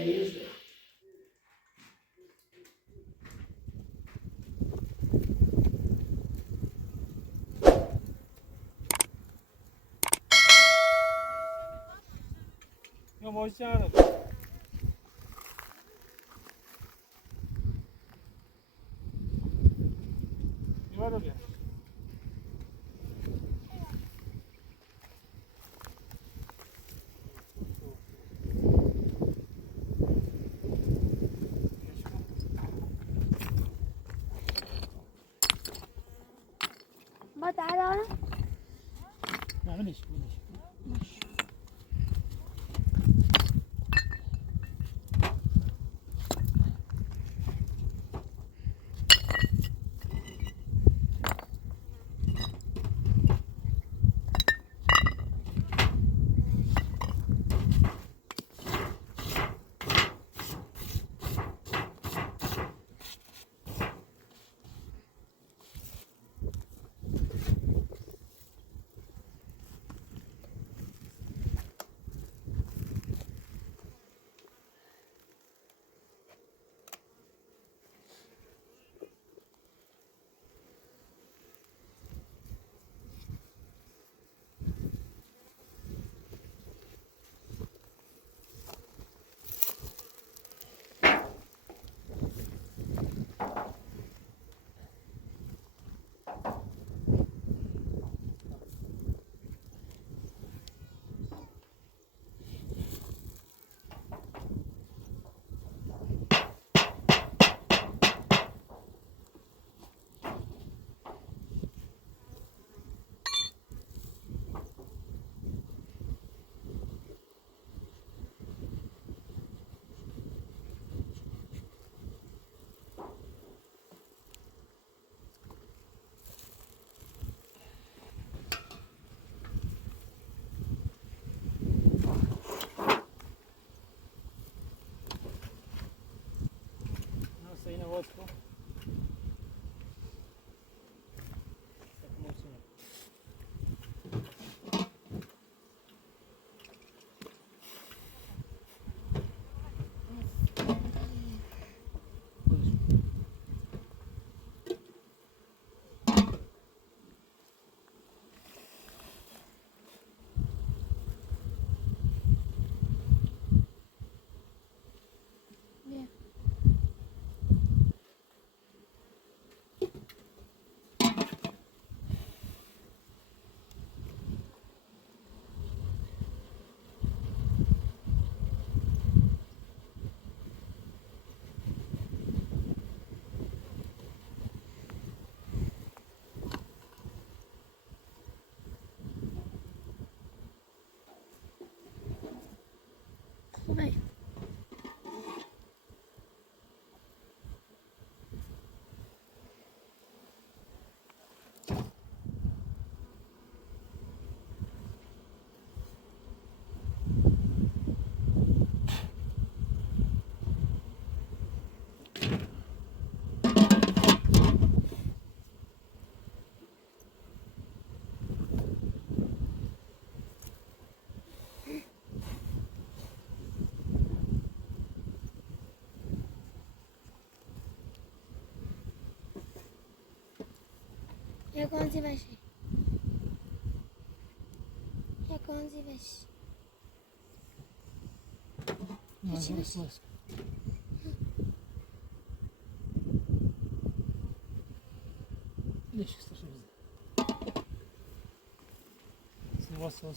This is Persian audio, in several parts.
Yok boş çağırın. Ne var oraya? ما تعالى هنا. معلش Nossa, aí na outra. خبي. ये कौन सी बस है? ये कौन सी बस? ليش استشهد؟ وصل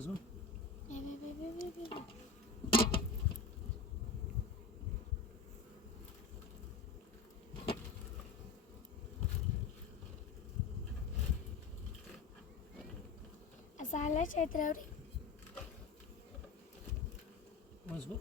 واسو أزعلش هيتراوري واسو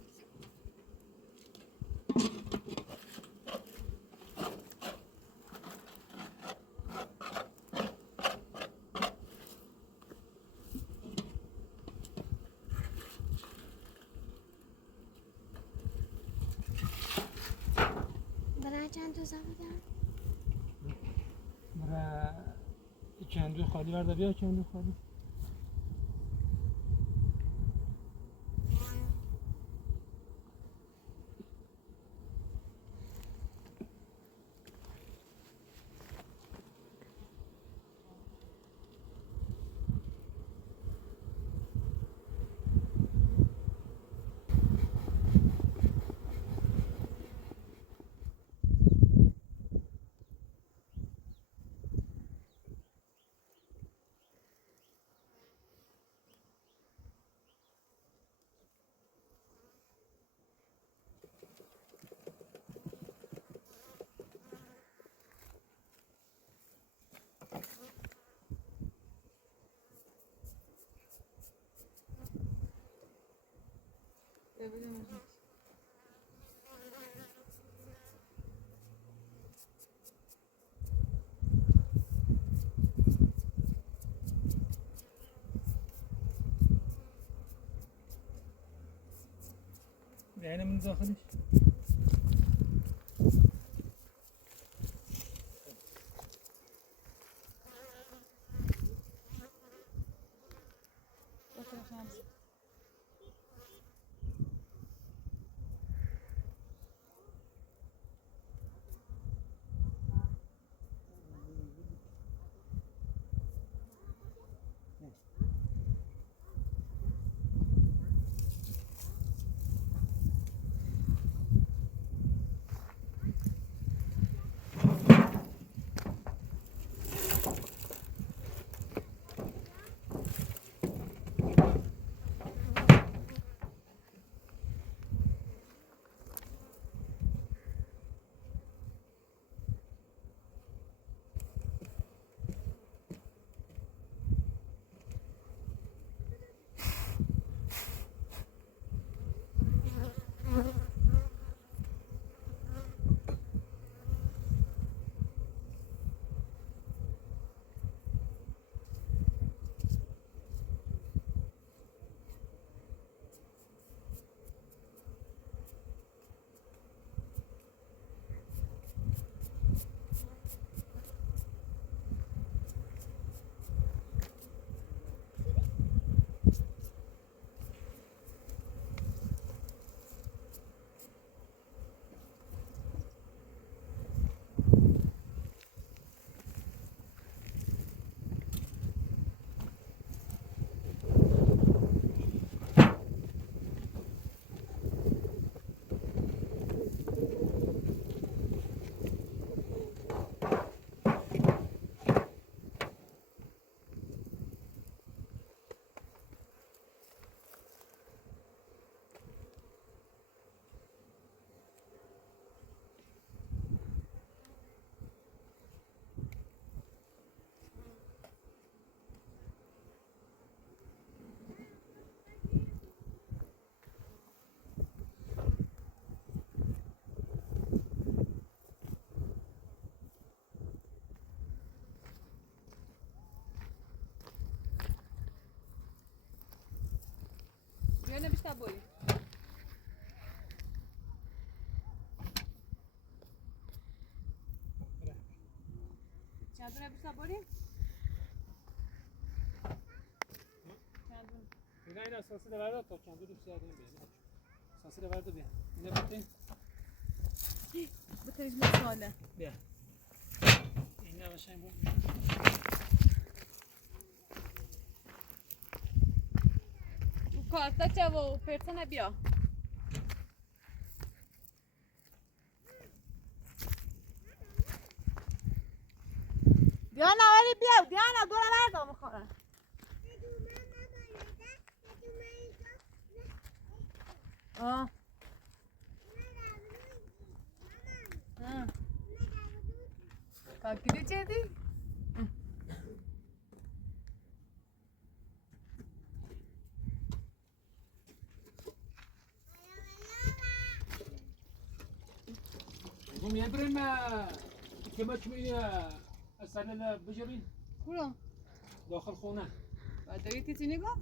برای چند تا زبودم برای چندو خالی برده بیا چندو خالی بیاین من داخلش Joana está boi. چندونه بیشتر باری؟ چندونه؟ اینا این اساسی داره تا چندو دوست داریم بیان اساسی داره بیان اینا بتین بتنیش مثاله بیا اینا باشیم بود کارتا چه و پرسنه بیا دیانا ولی بیا دیانا دور نردم میخوره آه ها کاکی چه دی؟ هم يبرم كما تشوي السنة بجرين کدوم؟ داخل خونه بعد داری تیزی نگاه؟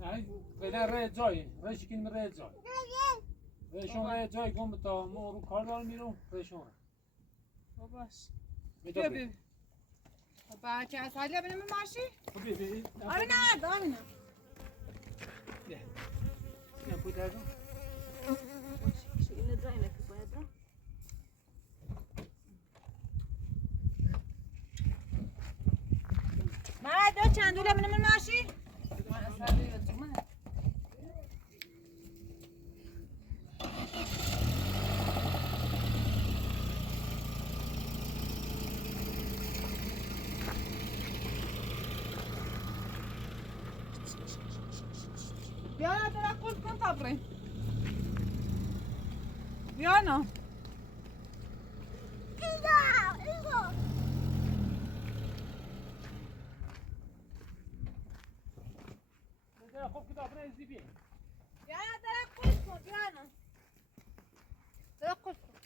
نه غیر رای جای رای شکین من رای جای رایشون رای جای گم تا ما رو کار دارم میرم رایشون باش میدونم بیا بچه از حالی بینم ماشی؟ خب بیا آمینه عرض آمینه بیا بیا پوید هردم شو اینه درایمه که باید را ما دو چندوله بینم ماشی؟ من از حالی بینم Diana, te raccolt con apre. Diana. خب كده عبنا يزدي بيه Diana, te raccolt con, Diana. Te raccolt con.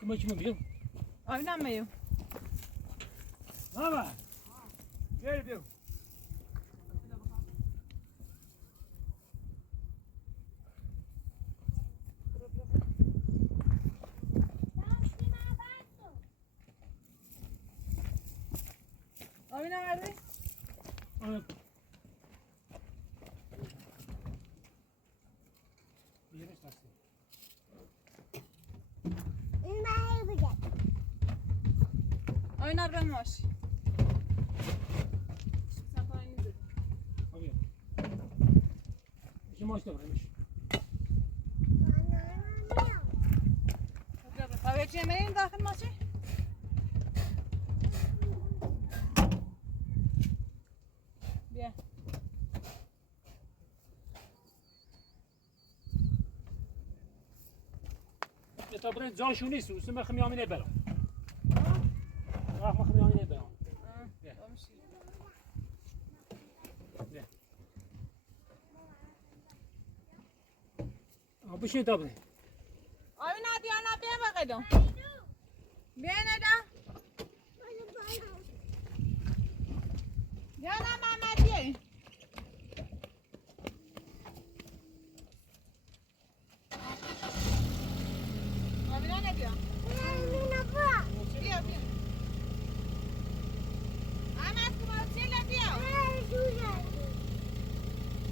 كما تشوي بيه Oynamıyor. Ama gel bيه Oyna verdi. Evet. Yeri taksi. Oynar ben maş. Sen bana indir. Abi. İki maç da varmış. Kahveci yemeğin dahil maçı. Bien. يعتبرين زون شو نيسو اسمه خميامي نبلا راح خميامي نبلا بشين طبعا Oyna Diana bir bakalım. Bien Eda. Diana mama diye. Oyna ne diyor? Diyor diyor. Ahmet kumarçıyla diyor.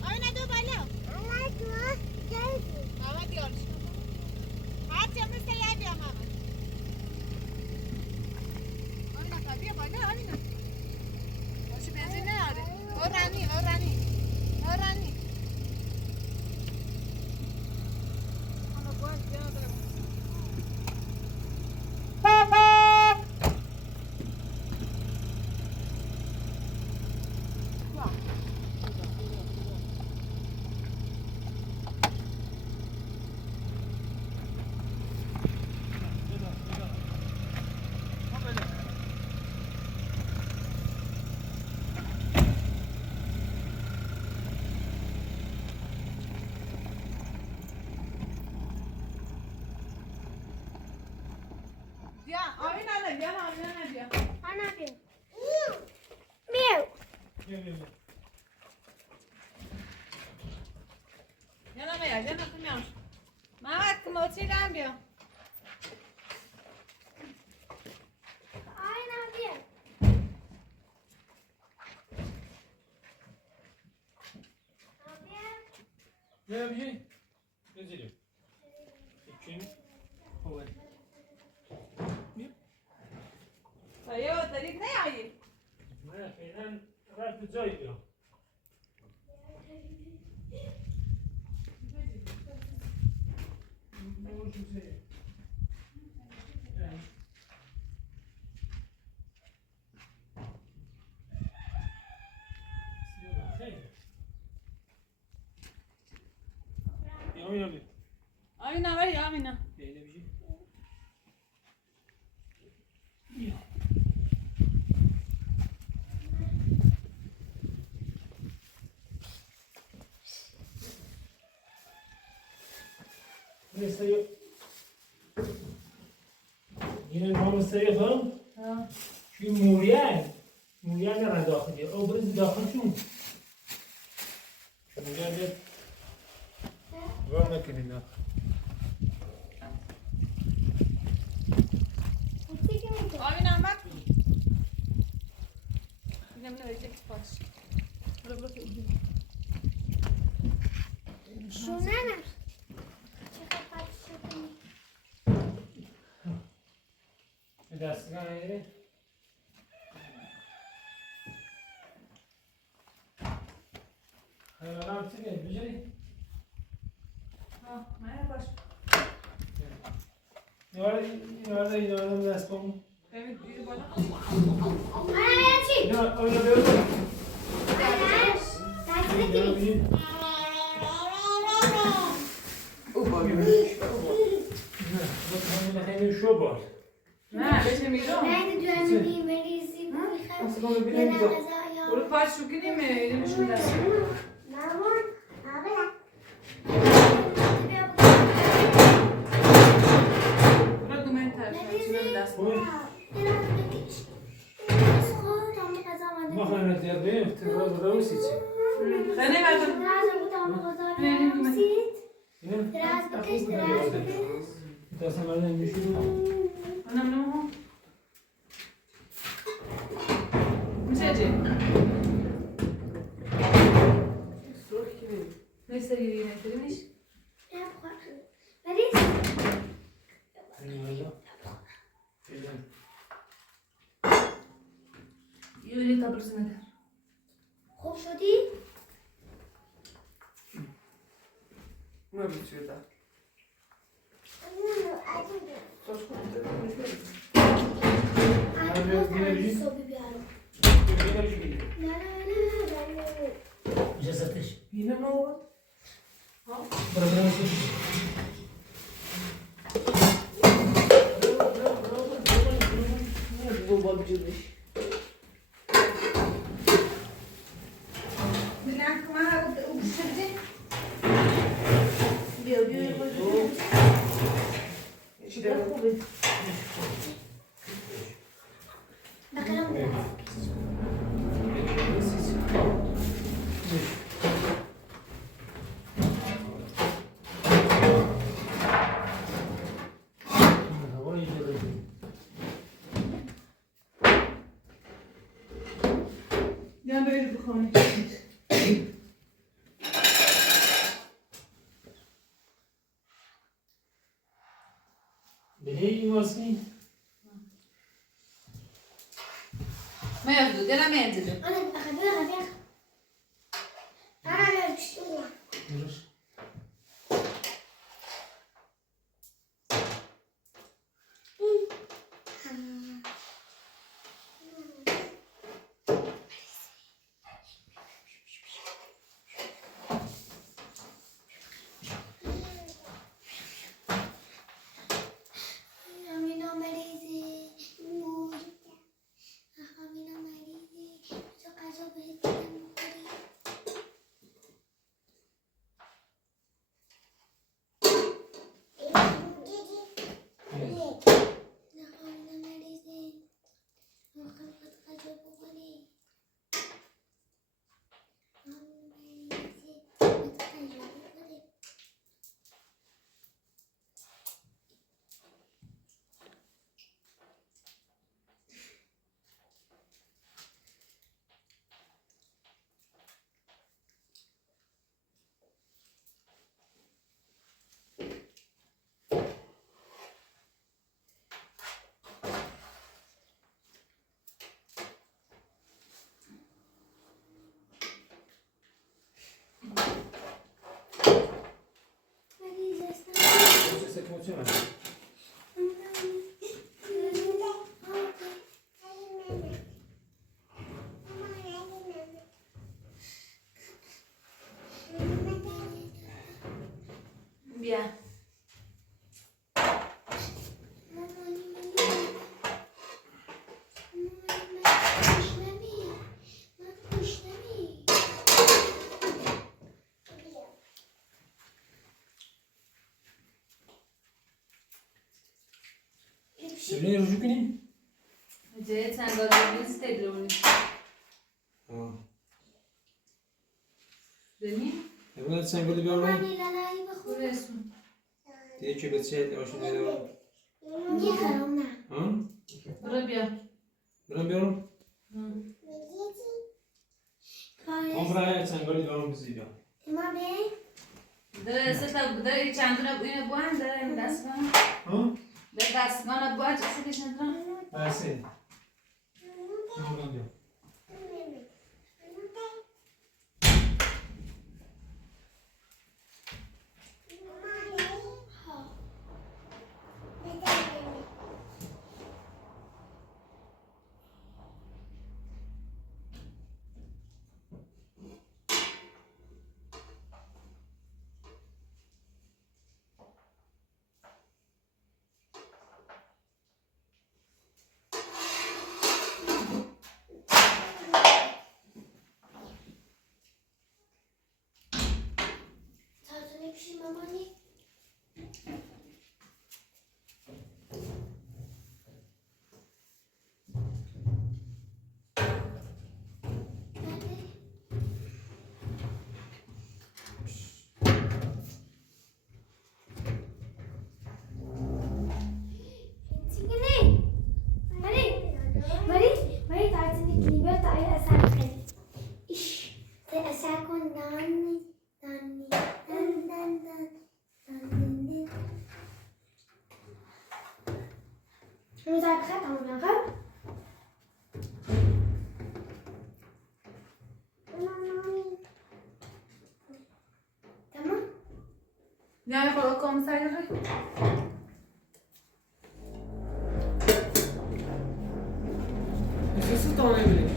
Oyna dur bakalım. Mama diyor. Hadi yapmışsa yer diyor mama. Oyna tabii bana oyna. Şu benzin ne arı? Orani. Ama bu an diyor da. Diyan, oyna ne diyor? Oyna ne diyor? Yana ne ya? Yana kımıyormuş. Mehmet kumarçıyla diyor. يا بشين ايوه دارید نیایی نه فعلا رفت جایی بیا آمینا ولی آمینا این نام سری خواهم چون موریه نرن داخلی او برز داخل شون موریه بیاد وار نکنی نه آمینا آمد اینم نویده که پاش برو که ایدی شونه نه چقدر پاک شدنی به دستگاه نیره حیوانم چیه بجری مایه باش این دست کن ببین بیرو بالا چی؟ اینا بیاد نه بشه میرو برو پاش رو کنیم نمیشون دست برو دومن ترشون دست ما خواهیم نتیار تکرار روسی چی خیلی مردم دستم برده میشید هم میشه چی؟ سرخ کی بید؟ نیست دیگه نمیش؟ یه تابلوز نده خوب شدی؟ ما بیچاره تا توش کنم جسدش اینه ما برای بابا بجودش بلند کن من رو بشده بیا چیده خوبه بخیرم یا برید بخونه بلایی ماسی ما ياخدوا ده لما ينزلوا انا اخدوها غبيها انا بشتغل چه بیا ببینی رجوع کنیم؟ جای چنگال نیست تبرونی ببین اول سنگولی بیار من برو اسم دیگه چی بچه آشون میدارم ها؟ برو بیا برام بیارم؟ هم برای سنگولی بیارم بزیدم داره ستا داره چند تا اینو بوان داره دستگاه ها؟ داره دستگاه بوان چه کشن تو بسه هم برام بیارم نه خدا کم سعی داره نشسته تا نمیده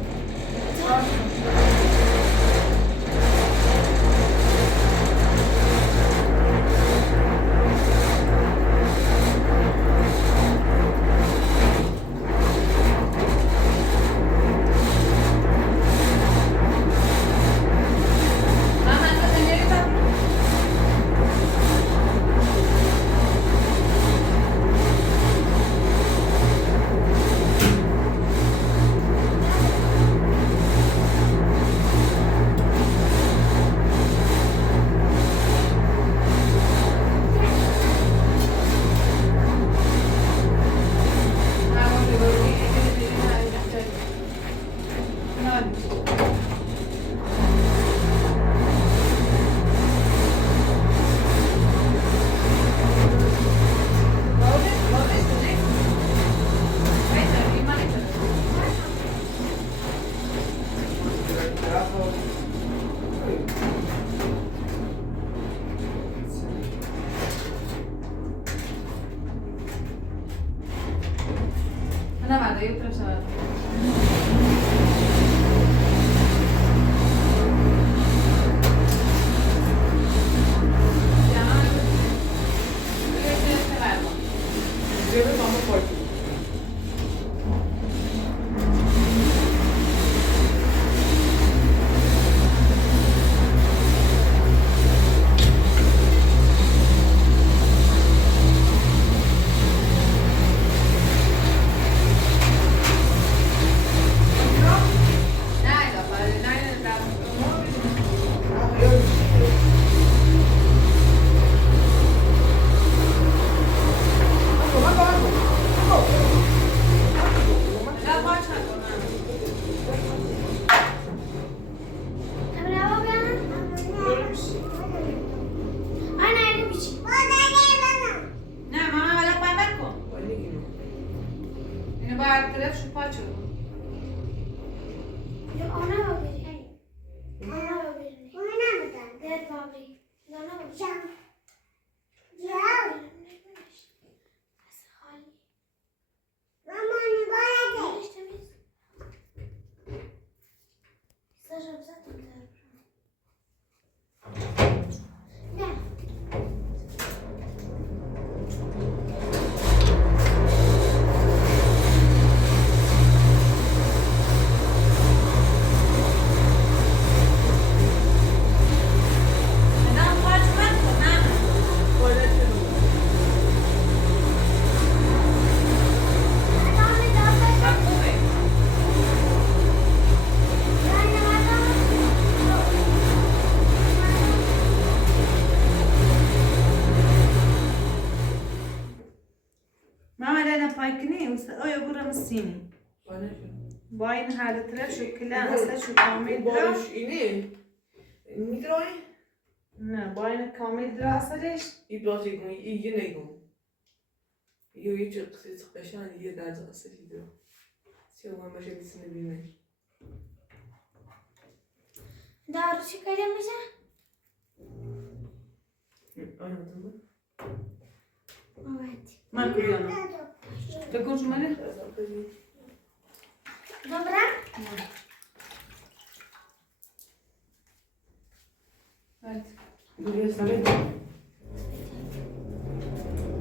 نه بعد یه پرسه Deve tomar forte. برم السینی باشه. با این هر طرف شکل اصلا شو کامل درا باش اینه میدرای نه با این کامل درا اصلش این باز یکم یه نگم یه چه قصه قشنگ یه درجه قصه درا سیاه من باشه بیسنه بینه دارو چی کردیم میشه؟ آیا مطمئن؟ آمد من کلیانم تکون شو مالی؟ Dobra? هات دوری ساله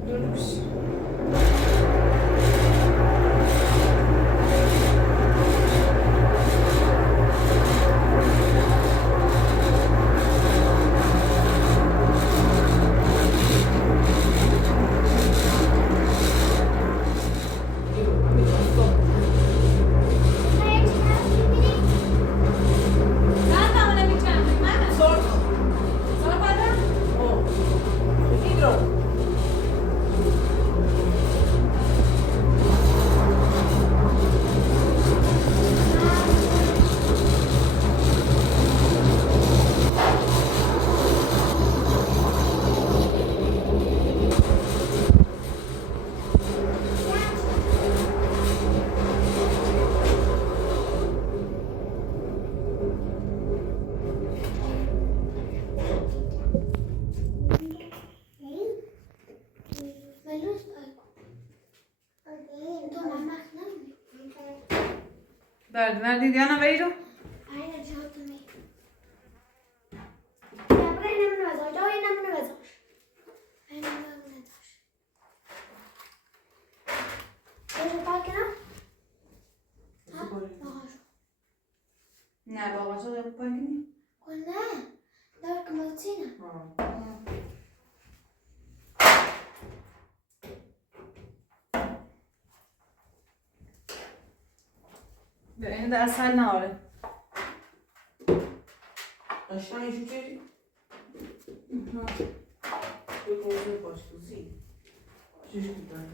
دروش درد ندی دیانا بیرو نه بابا چه داری پایینی؟ به این در اصل نهاره قشنگ شو چیزی؟ یه کنسه پاشتوزی چیش میکنه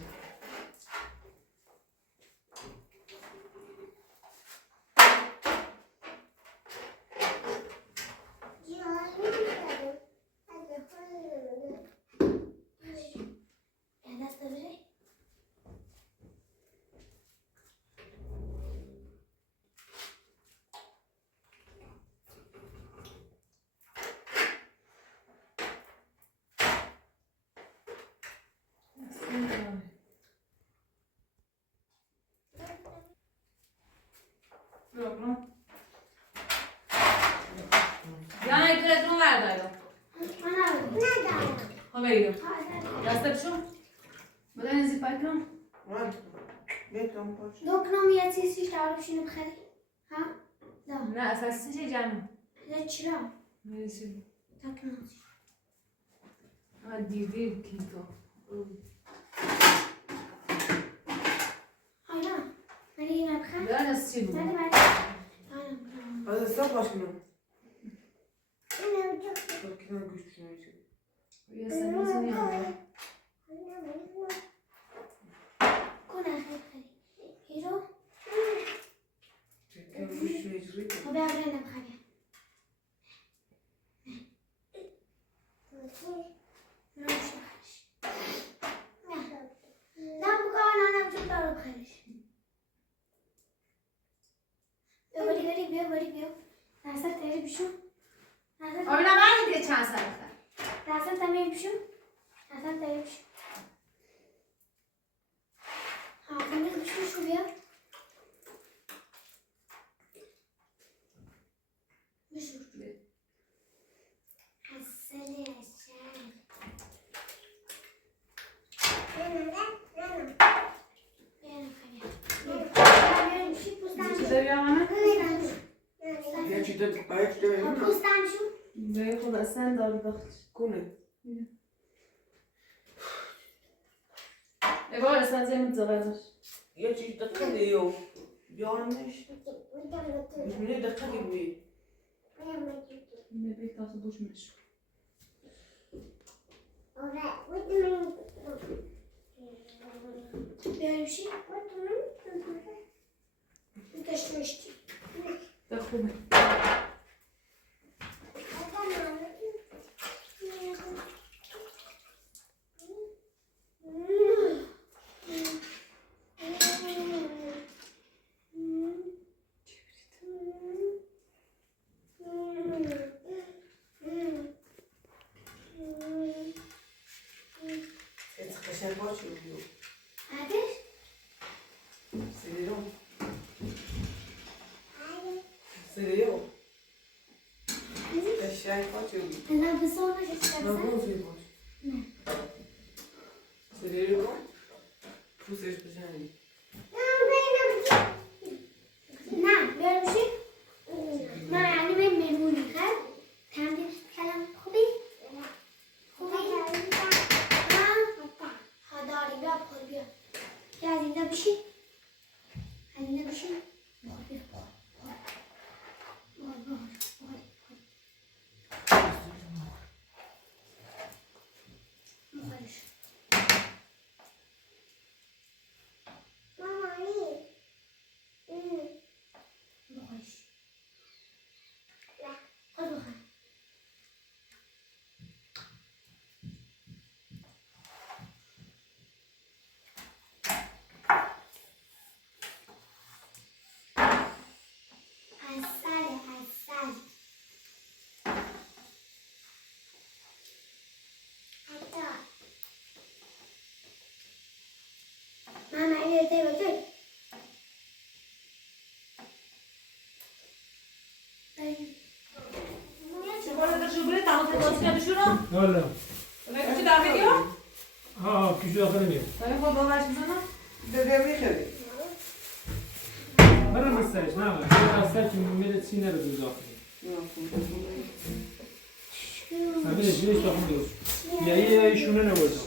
دیانا این طرف رو بردارم ها بیرو دستت شو بده این زیپر کنم بیتم پاش دکترم یه چیزی تعارفشونو بخری ها؟ نه اساسی چه جانم نه چرا؟ میرسی دکترم دیر دیر کیتو آیا من این بخر برای از چی بود؟ نه نه از استاد باش کنم کنم گوشت شنوی شد یه سنوز میام کنه خیلی هیرو کنم گوشت شنوی شد خب برای نبخری نوش بخرش نه بکن نه نمیشه دارو بخرش بیا بری بیا نصر تری بشو نصر آبی نمایی دیگه چند سر بخیر نصر تمی بشو نصر تری بشو خونده بشو شو بیا بشو حسنی اشتر چطور بیام همه؟ یه چی داد باید چی داد پوستم شو به خود اصلا دار بخش کنه بگاه اصلا زیمت زغیرش یه چی داد کنه یو بیانم نشت بسمونه دقیقی بوی نبی تاسو بوش مشو Böyle bir şey. Taşımıştı. ده خوبه. قشنگ باشه بیو عادش؟ سریو سریو قشنگ باشه بیو نه بسیار نشسته نه بازی باش نه سریو کن پوستش بزنی نه böyle bir şey. نه یعنی من مهمونی خب تمدید کلم خوبی؟ خوبی؟ ها داری بیا بخور بیا بیا از اینجا بشین از اینجا بشین بخور بیا بخور بخورش بخورش خود بخور عسل ماما اینو بده بده چه بالا داشته بوده تمام بازی کردشونو والا نه چی داره میگه ها کیشو داخل میاد داره خود باورش میزنه داده میخوری برام استش نه من استش میره چی نره دو داخل همین جیش داخل میاد یا ایشونه نبود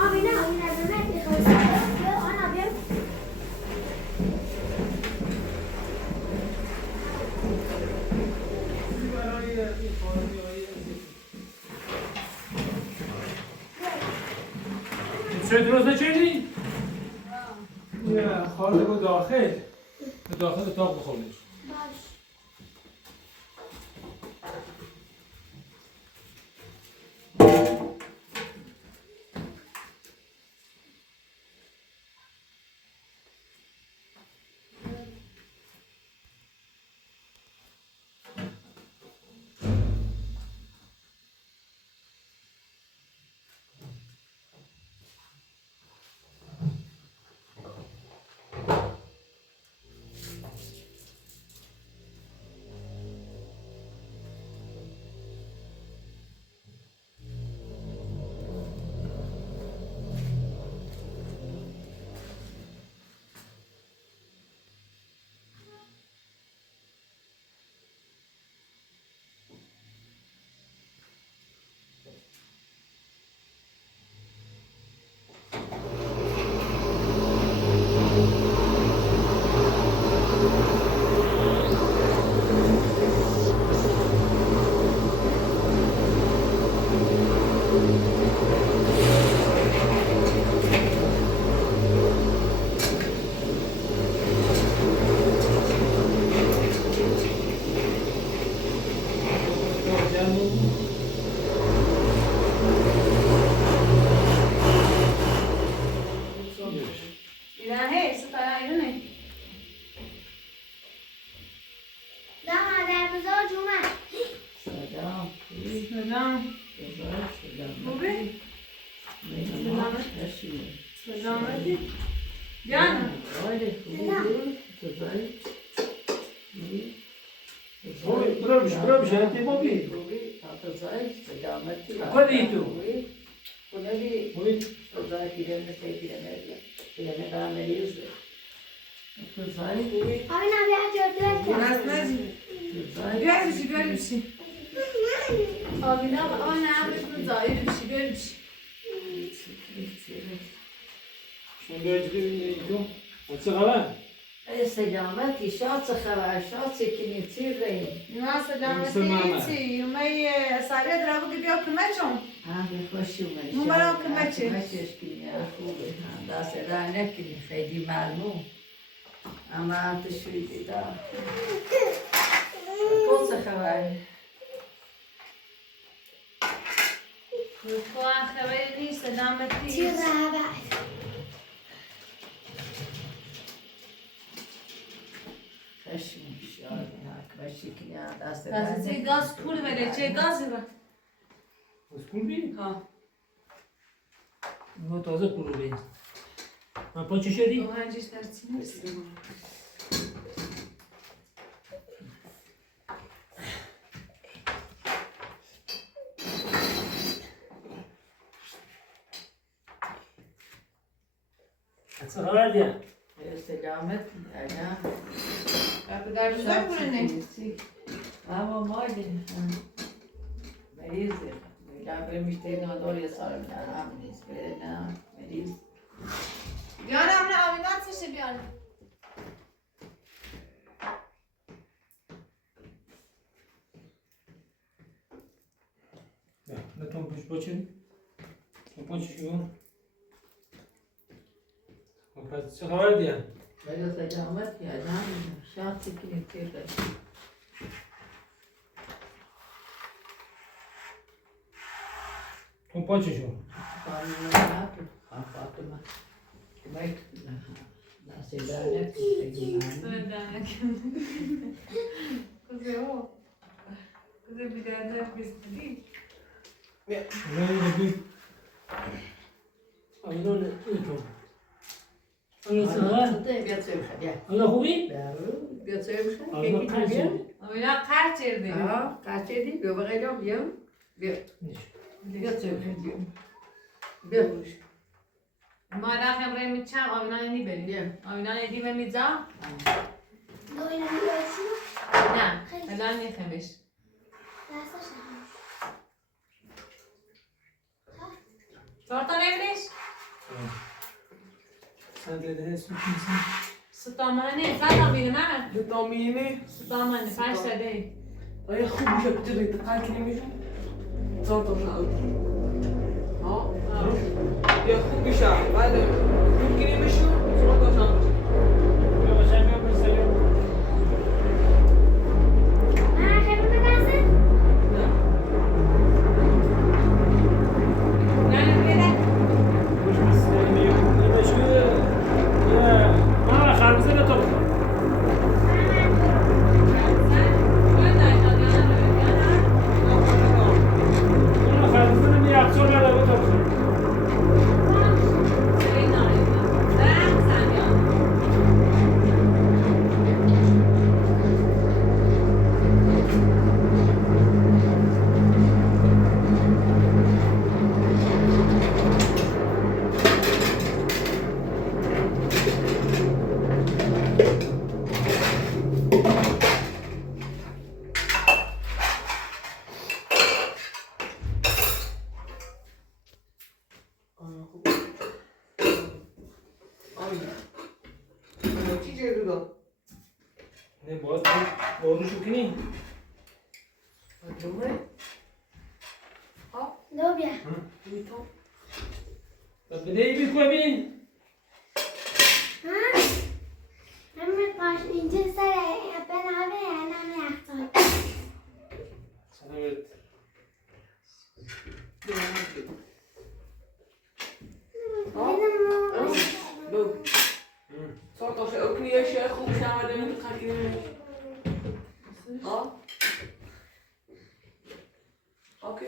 آبی نه آبی نه ببین میخواد بیا آنا بیا چه درست نچینی؟ نه خاله با داخل به داخل اتاق بخورش باش ایران هست تا ایرانه نه مادر بزرگ اومد سلام سلام خوبه سلامتی جان برو شهتی ما بی کدی تو آبی نه بیا جرد بیار بشی آبینا آن عمرتون زایی بشی شونده اجده بینی تو چه خبر؟ سلامتی شاد خبر شاد سکنی تیر ریم نه سلامتی یومی سریع در بگی بیا کمچم خوشی اومد مبارا کمچه کمچش کنی خوبه دست را نکنی خیلی معلوم اما تشوی دیده تو چه خبر؟ تو خبری نیست سلامتی تیر رابع خشم شاد کمچی کنی دست را دست چه گاز پول بده چه گازی را اسکول بی؟ ها ما تازه پول بی من پا چه شدی؟ تو هنجیش در چی نیست چه خبر دیم؟ سلامت اگه اپو در بزرگ کنه اما مایده مریضه میگم برمیشته ندار یه سال هم نیست بره نه مریض بیانه همونه آویمات سشه بیانه نه تو پیش باچه؟ تو پا چه شدی؟ پس چه خبر دیم؟ بله سلامت یا جان شاد سکنی تیر ریم تو پا چه شد؟ فاطمه کمک دست را نکنی کزه او کزه بیدرده بستدی نه نبی آینا نه تو آینا چه خبر؟ بیا توی بخیر آینا خوبی؟ بیا توی بخیر آینا کی قرص بیا شدی؟ آوینا قرد چرده قرچه دی بیا بغیر بیا بیا نیش بیا توی بخیر بیا ما دا خبره میچم آوینا نی بریم آوینا ندی به میزا دوی نمیدارسی نه الان نیخمش دستش چهار تا نمیدیش سنت ده سوکیسی ستامانه ستا بینه من ویتامینی ستامانه 5 تا دی آیا خوب میشه بتونی دقیق نمیشه؟ چهار تا شد ها؟ یا خوب میشه بعد خوب که نمیشه چهار تا شد بیا باشم بیا باشم خیلی بدسته نه نمیده خوش بسیاری میگم نمیشه من خربزه نتو من خربزه نمی یخچال نداره تو چی جدیده؟ نه باید بارونشو کنی جمعه؟ لوبیا میتون؟ و بده ای بیکو بین ها همه پاش اینجا سر بنابه نمی اختار سلامت Doe. Zorg als je ook niet als je goed samen doen, dan ga ik niet meer. Oh. Oké.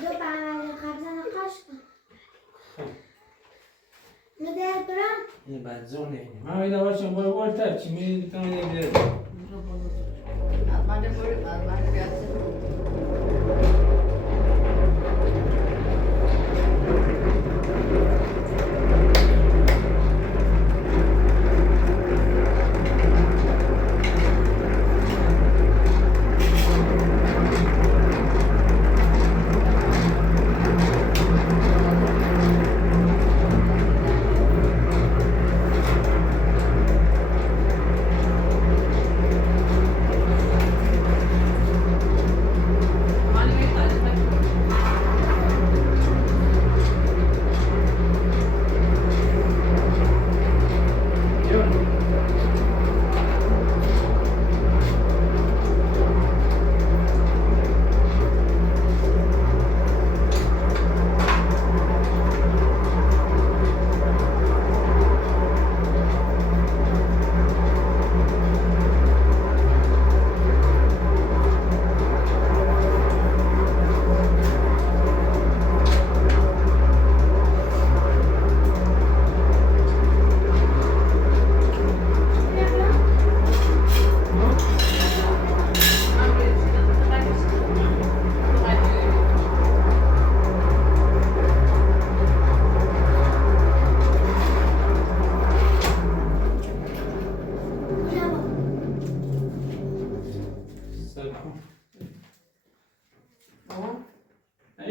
دو بعد قبضا نقاش کن مدر برام یه بعد زونه من اینا باشم باید تر چی می بتونم یه بیره من بورم من بیاد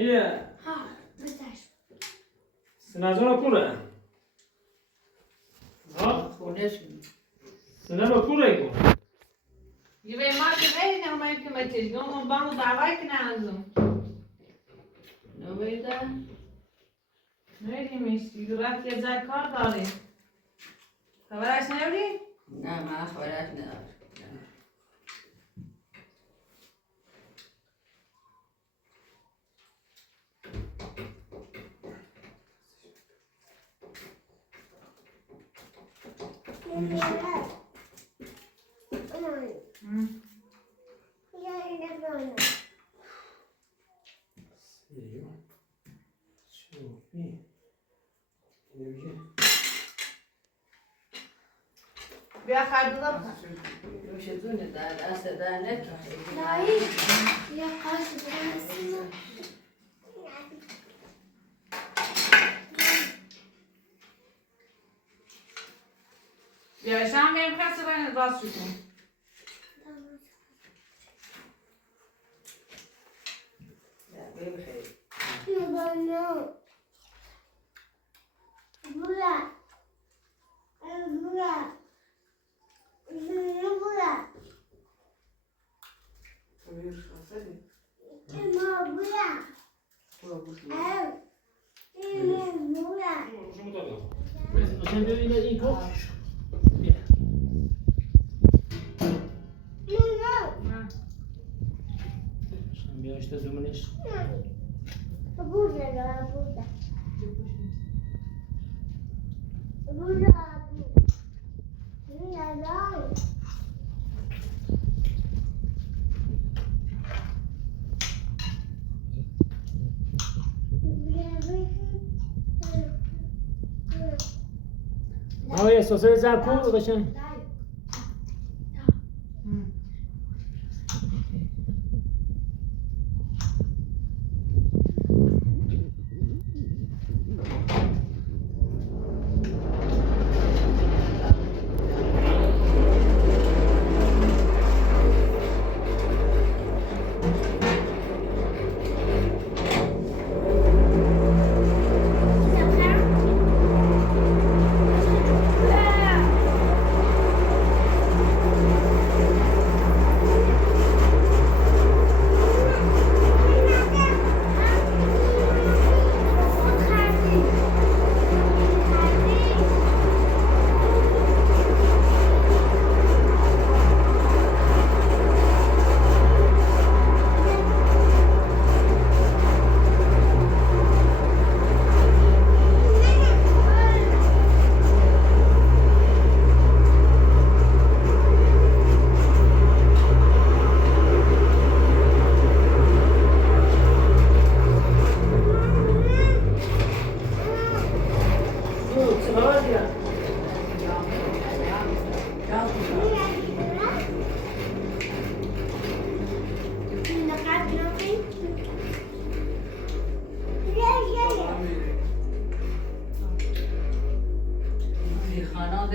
ایه ها بتاش سنازونا کوره ها خونشون سنه با کوره کن یه به ما که خیلی نمایی که ما چیز گم اون بامو دعوای که نازم نویده خیلی میشتی رفت یه جای کار داری خبرش نبودی؟ نه من خبرت ندارم بیا خرد بودم نوشتونه در دست در نکه نایی یا قاش برسیم بیا شام بیم کسی باید راست شو کن بخیر بانو بولا بولا بولا ما بولا بولا عشان ببینید این کن عشان بیاشت دومنش بولا بولا بولا بولا آیا سوسه زب کن و بشن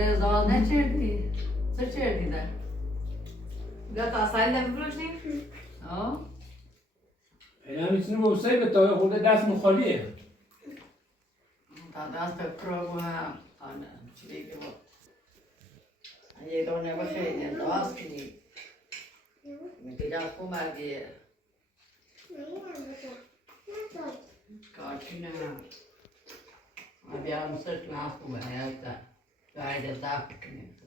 خانه زال نچردی چه چردی در؟ بیا تا سایل بفروشیم آه؟ اینا میتونی با سعی به تا خورده دست مخالیه تا دست پرو هم خانه چی بگه با یه دونه بخیلی داست کنی میگه جاست کمردیه کارچینه هم ما بیارم سرت ناس کنه یادتا گاهی دست کنیم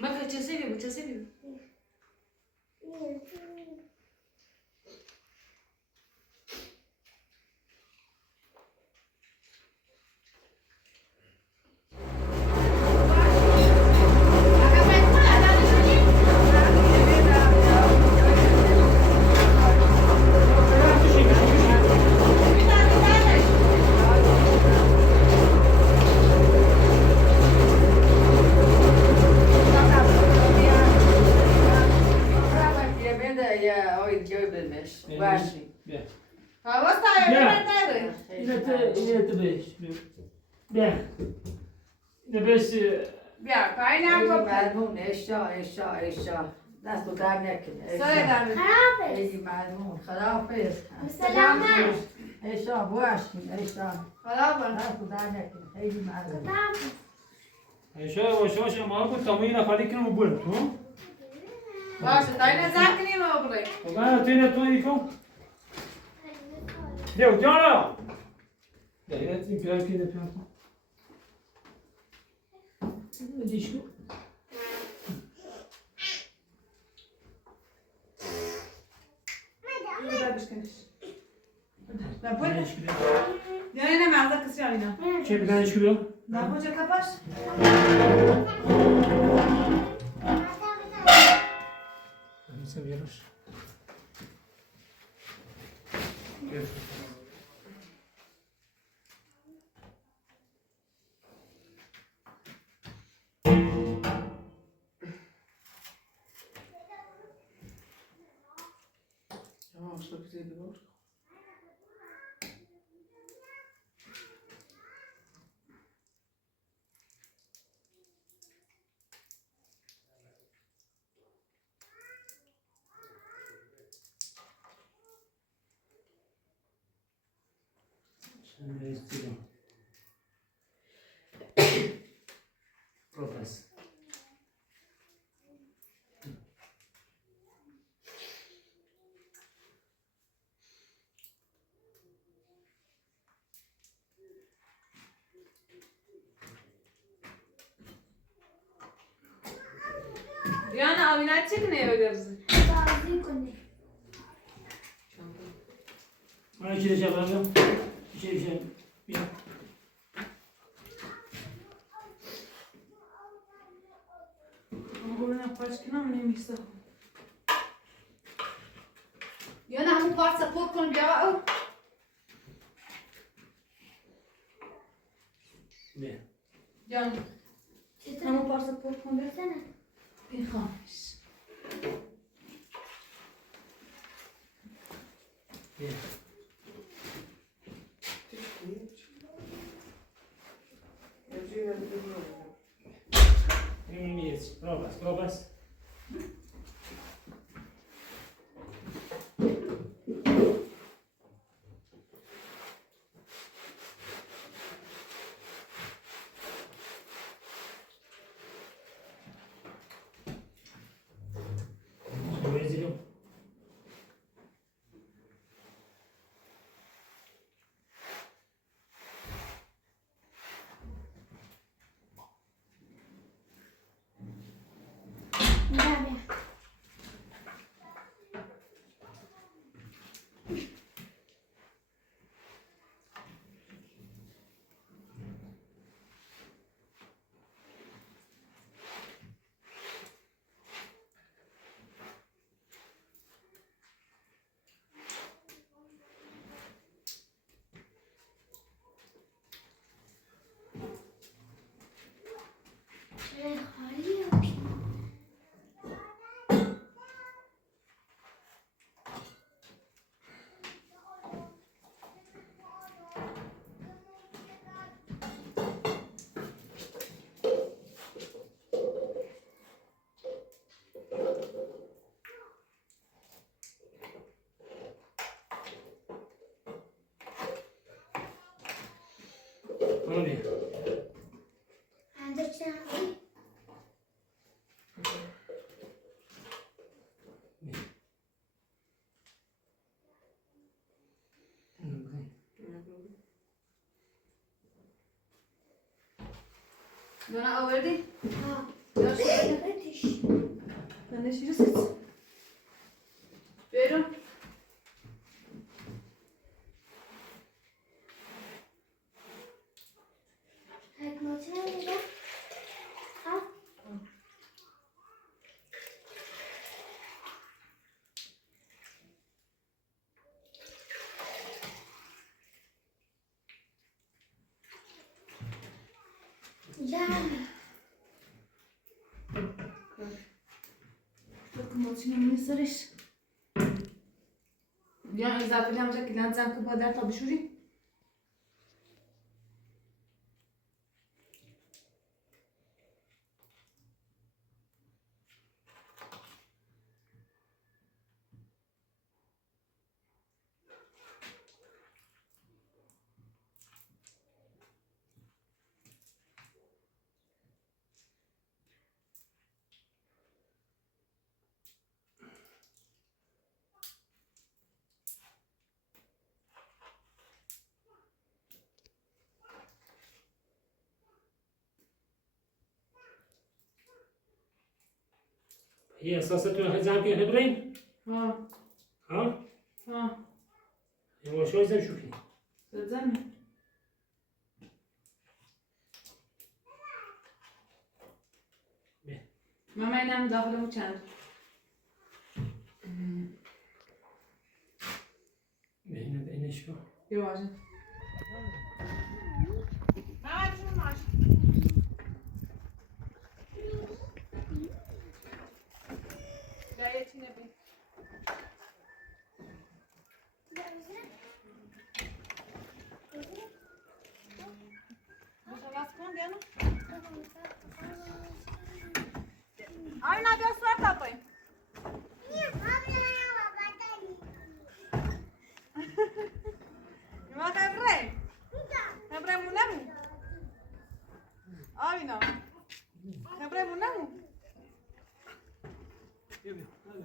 ما چه سیبی چه سیبی اشا دست و در نکنه سایه در خرابه خیلی ممنون خداحافظ سلام ایشان باشین ایشان خرابه دست و در نکنه خیلی ممنون باشه ما بود تا مینا خالی کنم و برم تو باشه تا اینه زن کنیم و بریم خب من تینه تو یکم دیو جانا دیگه این پیاز که پیاز دیشو نه بوده یا نه مغزه کسی آلینا چه بگنش کدوم نه بوده کپاش Sen yarış. Gel. Yavaşla bize de var. Sen de istiyorum. Profes. Diana Aminat çekine öderiz. بازی کنه Bana iki de şey yapalım. Bir şey. Bir. Ama bunu yaparsın ama neymiş o? Diana همون کارت سپورت کن بیا او Bir. جان همون کارت سپورت کن بیا سنه این خامش Bir. Jest. Probas. Benziyor. بله خالیه Bana bir. عندك شنطة Diana آوردی؟ ها یا شده؟ بتش Ben de şirin sıç. Buyurun. هاك موتنا ده ها يعني Bakın maçını sarış. Diana اضافه همجا که لنزن که با در تا بشوری. هي اساسا هزام كي هبرين ها ها ها هو شو زين شوفي زلزمي ماما ينام داخل مكان هنا بين شو يواجه ماما شو معك جاية نبي خلاص كون ديانا أنا نبي أسوار تطي ما خبرين خبرين منامو آينا خبرين منامو يلا هلا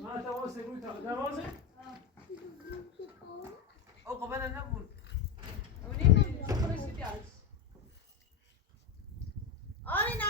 ما تواصل تواصل او قبل نبون ونيم شو بدي أعيش أنا